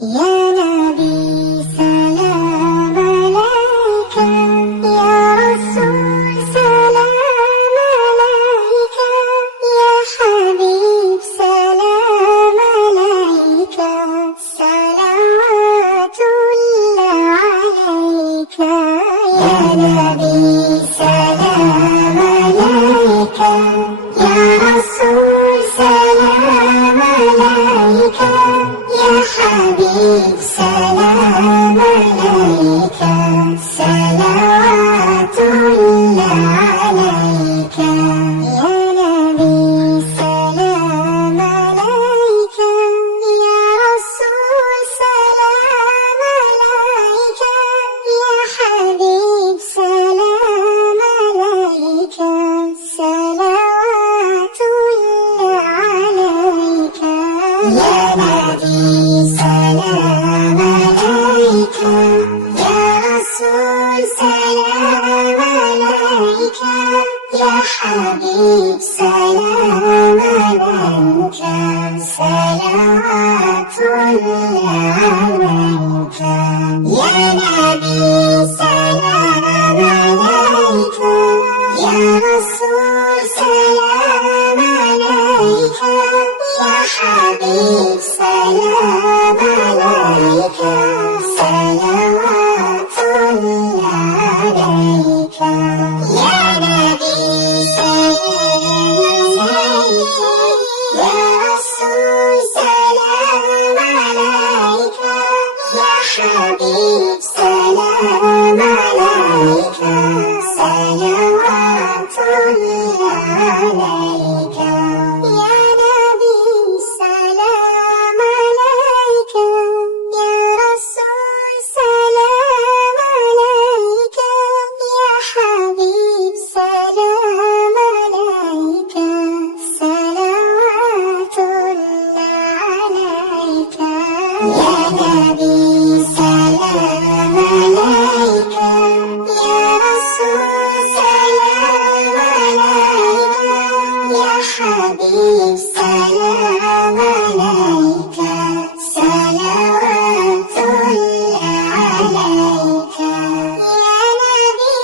يا نبي سلام عليك، يا رسول سلام عليك، يا حبيب سلام عليك، صلوات الله عليك. يا نبي سلام عليك، يا رسول سلام عليك، يا حبيب سلام عليك، صلوات الله عليك. يا نبي سلام عليك، يا رسول سلام عليك، يا حبيب سلام عليك، صلوات الله عليك. يا نبي سلام عليك، يا رسول سلام عليك، يا حبيب سلام عليك، صلوات الله عليك. يا نبي سلام عليك، يا رسول سلام عليك، يا حبيب سلام عليك، صلوات الله عليك. يا نبي سلام عليك، يا رسول سلام عليك، يا حبيب سلام عليك، صلوات الله عليك. يا نبي سلام عليك، يا رسول سلام عليك، يا حبيب سلام عليك، صلوات الله عليك. يا نبي سلام عليك، يا رسول سلام عليك، يا حبيب سلام عليك، صلوات الله عليك. يا نبي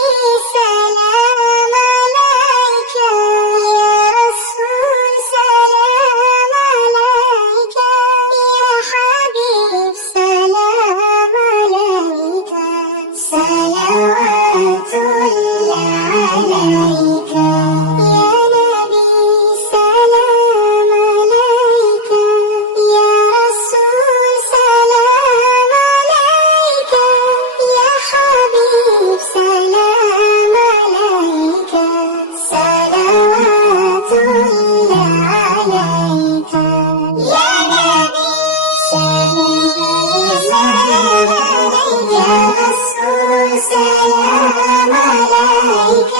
سلام عليك، يا رسول سلام عليك، يا حبيب سلام عليك، صلوات الله عليك. يا نبي سلام عليك، يا رسول سلام عليك، يا حبيب سلام عليك، صلوات الله عليك. يا نبي سلام عليك، يا رسول سلام عليك،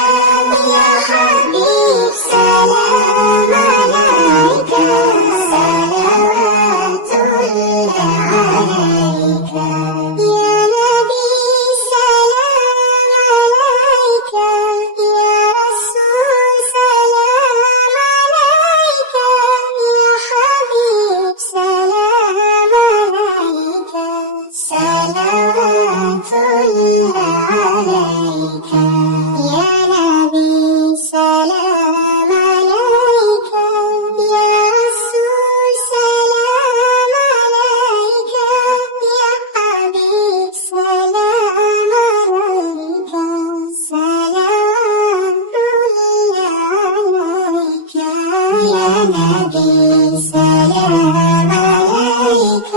يا حبيب سلام عليك، صلوات الله عليك. يا نبي سلام عليك، يا رسول سلام عليك، يا حبيب سلام عليك، صلوات الله عليك. يا نبي سلام عليك، يا رسول سلام عليك، يا حبيب سلام عليك، صلوات الله عليك. يا نبي سلام عليك،